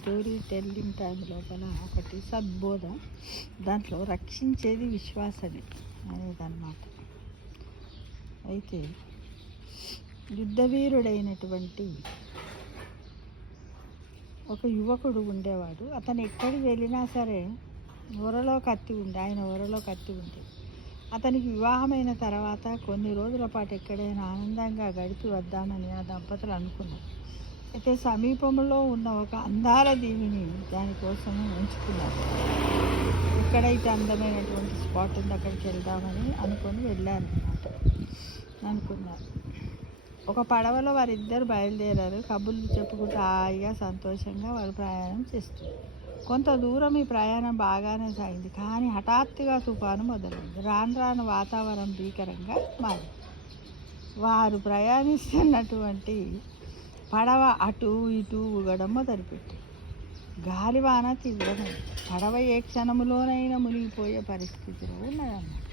Story telling time లోపల ఒకటి సద్బోధ, దాంట్లో రక్షించేది విశ్వాసమే అనేదన్నమాట. అయితే యుద్ధవీరుడైనటువంటి ఒక యువకుడు ఉండేవాడు. అతను ఎక్కడికి వెళ్ళినా సరే ఒరలో కత్తి ఉంది, ఆయన ఒరలో కత్తి ఉంది. అతనికి వివాహమైన తర్వాత కొన్ని రోజుల పాటు ఎక్కడైనా ఆనందంగా గడిపి వద్దామని ఆ దంపతులు అనుకున్నారు. అయితే సమీపంలో ఉన్న ఒక అందాల దీవిని దానికోసము ఉంచుకున్నారు. ఎక్కడైతే అందమైనటువంటి స్పాట్ ఉంది అక్కడికి వెళ్దామని అనుకున్నారు. ఒక పడవలో వారిద్దరు బయలుదేరారు. కబుర్లు చెప్పుకుంటూ హాయిగా సంతోషంగా వారు ప్రయాణం చేస్తారు. కొంత దూరం ఈ ప్రయాణం బాగానే సాగింది. కానీ హఠాత్తుగా తుఫాను మొదలైంది. రాను వాతావరణం భీకరంగా మారింది. వారు ప్రయాణిస్తున్నటువంటి పడవ అటు ఇటు ఊగడం మొదలుపెట్టింది. గాలివాన తీవ్రమైంది. పడవ ఏ క్షణములోనైనా మునిగిపోయే పరిస్థితిలో ఉన్నదన్నమాట.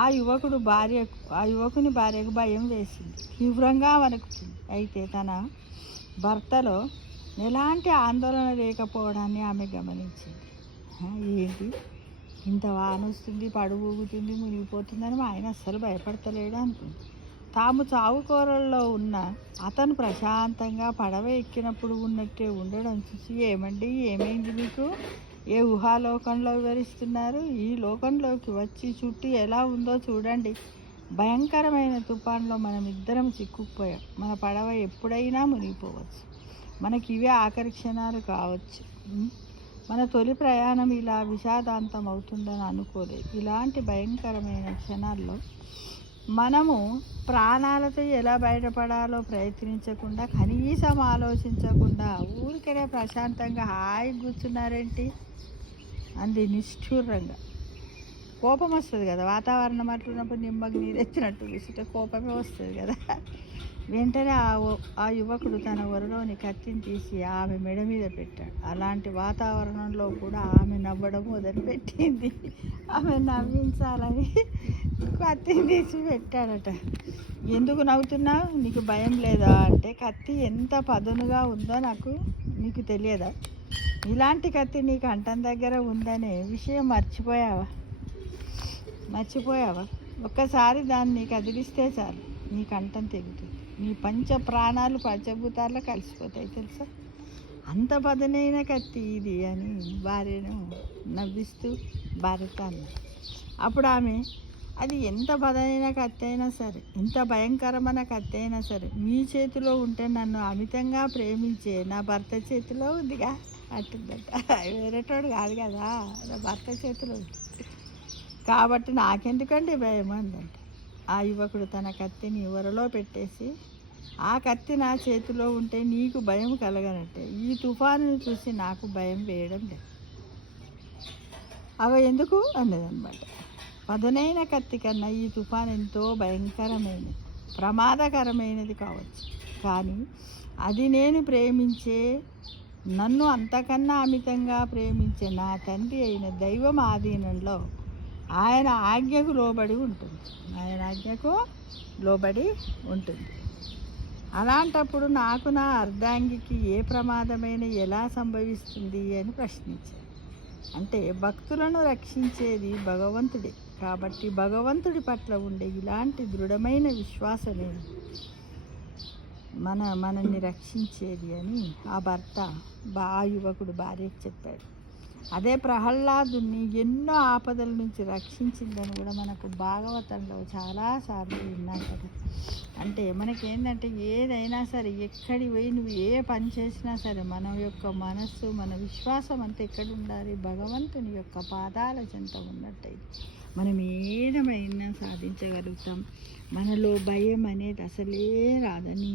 ఆ యువకుని భార్యకు భయం వేసింది, తీవ్రంగా వణుకుతుంది. అయితే తన భర్తలో ఎలాంటి ఆందోళన లేకపోవడాన్ని ఆమె గమనించింది. ఏంటి ఇంత వాన వస్తుంది, పడవ ఊగుతుంది, మునిగిపోతుందని మా ఆయన అస్సలు భయపడతలేడు అనుకుంది. తాము చావుకోరల్లో ఉన్న అతను ప్రశాంతంగా పడవ ఎక్కినప్పుడు ఉన్నట్టే ఉండడం చూసి, ఏమైంది మీకు? ఏ ఊహాలోకంలో వివరిస్తున్నారు? ఈ లోకంలోకి వచ్చి చుట్టూ ఎలా ఉందో చూడండి. భయంకరమైన తుఫాన్లో మనం ఇద్దరం చిక్కుకుపోయాం. మన పడవ ఎప్పుడైనా మునిగిపోవచ్చు. మనకి ఇవే ఆఖరి క్షణాలు కావచ్చు. మన తొలి ప్రయాణం ఇలా విషాదాంతం అవుతుందని అనుకోలేదు. ఇలాంటి భయంకరమైన క్షణాల్లో మనము ప్రాణాలతో ఎలా బయటపడాలో ప్రయత్నించకుండా, కనీసం ఆలోచించకుండా ఊరికనే ప్రశాంతంగా హాయి కూర్చున్నారేంటి అంది నిష్ఠూరంగా. కోపం వస్తుంది కదా, వాతావరణం అట్లున్నప్పుడు నిమ్మకి నీరెత్తినట్టు కూర్చుంటే కోపమే వస్తుంది కదా. వెంటనే ఆ యువకుడు తన ఒరలోని కత్తిని తీసి ఆమె మెడ మీద పెట్టాడు. అలాంటి వాతావరణంలో కూడా ఆమె నవ్వడం మొదలుపెట్టింది. ఆమె నవ్వించాలని కత్తిని తీసి పెట్టాడట. ఎందుకు నవ్వుతున్నావు? నీకు భయం లేదా అంటే, కత్తి ఎంత పదునుగా ఉందో నీకు తెలియదా? ఇలాంటి కత్తి నీ కంఠం దగ్గర ఉందనే విషయం మర్చిపోయావా? ఒక్కసారి దాన్ని కదిలిస్తే చాలు నీ కంఠం తెగుతుంది. నీ పంచ ప్రాణాలు పంచభూతాల్లో కలిసిపోతాయి తెలుసా. అంత పదునైన కత్తి ఇది అని భార్యను నవ్విస్తూ భార్యతో అన్నారు. అప్పుడు ఆమె, అది ఎంత పదునైన కత్తి అయినా సరే, ఎంత భయంకరమైన కత్తి అయినా సరే, మీ చేతిలో ఉంటే నన్ను అమితంగా ప్రేమించే నా భర్త చేతిలో ఉందిగా అంటుందట. వేరేటోడు కాదు కదా, నా భర్త చేతిలో ఉంది కాబట్టి నాకెందుకండి భయం అందంట. ఆ యువకుడు తన కత్తిని ఒరలో పెట్టేసి, ఆ కత్తి నా చేతిలో ఉంటే నీకు భయం కలగనంటే ఈ తుఫానుని చూసి నాకు భయం వేయడం లేదు. అవి ఎందుకు అన్నదన్నమాట. పదునైన కత్తి కన్నా ఈ తుఫాను ఎంతో భయంకరమైనది, ప్రమాదకరమైనది కావచ్చు. కానీ అది నేను ప్రేమించే, నన్ను అంతకన్నా అమితంగా ప్రేమించే నా తండ్రి అయిన దైవం ఆధీనంలో ఆయన ఆజ్ఞకు లోబడి ఉంటుంది. అలాంటప్పుడు నాకు నా అర్ధాంగికి ఏ ప్రమాదమైన ఎలా సంభవిస్తుంది అని ప్రశ్నించాను. అంటే భక్తులను రక్షించేది భగవంతుడే కాబట్టి భగవంతుడి పట్ల ఉండే ఇలాంటి దృఢమైన విశ్వాసమే మనల్ని రక్షించేది అని ఆ యువకుడు భార్యకు చెప్పాడు. అదే ప్రహ్లాదుని ఎన్నో ఆపదల నుంచి రక్షించిందని కూడా మనకు భాగవతంలో చాలాసార్లు విన్నాం కదా. అంటే మనకేంటంటే ఏదైనా సరే, ఎక్కడికి పోయి నువ్వు ఏ పని చేసినా సరే, మన యొక్క మనస్సు, మన విశ్వాసం అంతా ఎక్కడ ఉండాలి? భగవంతుని యొక్క పాదాల చెంత ఉన్నట్టయితే మనం ఏదైనా సాధించగలుగుతాం. మనలో భయం అనేది అసలే రాదని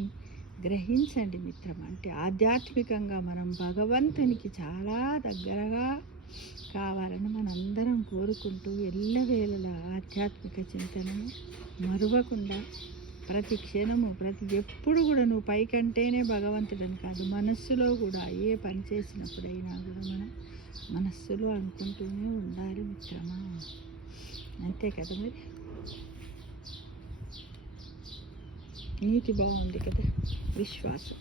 గ్రహించండి మిత్రమా. అంటే ఆధ్యాత్మికంగా మనం భగవంతునికి చాలా దగ్గరగా కావాలని మనందరం కోరుకుంటూ ఎల్లవేళలా ఆధ్యాత్మిక చింతనను మరువకుండా ప్రతి క్షణము ఎప్పుడు కూడా నువ్వు పైకంటేనే భగవంతుడని కాదు, మనస్సులో కూడా ఏ పని చేసినప్పుడైనా కూడా మనం మనస్సులో అనుకుంటూనే ఉండాలి మిత్రమా. అంతే కదా మరి. నీతి బాగుంది కదా, విశ్వాసం.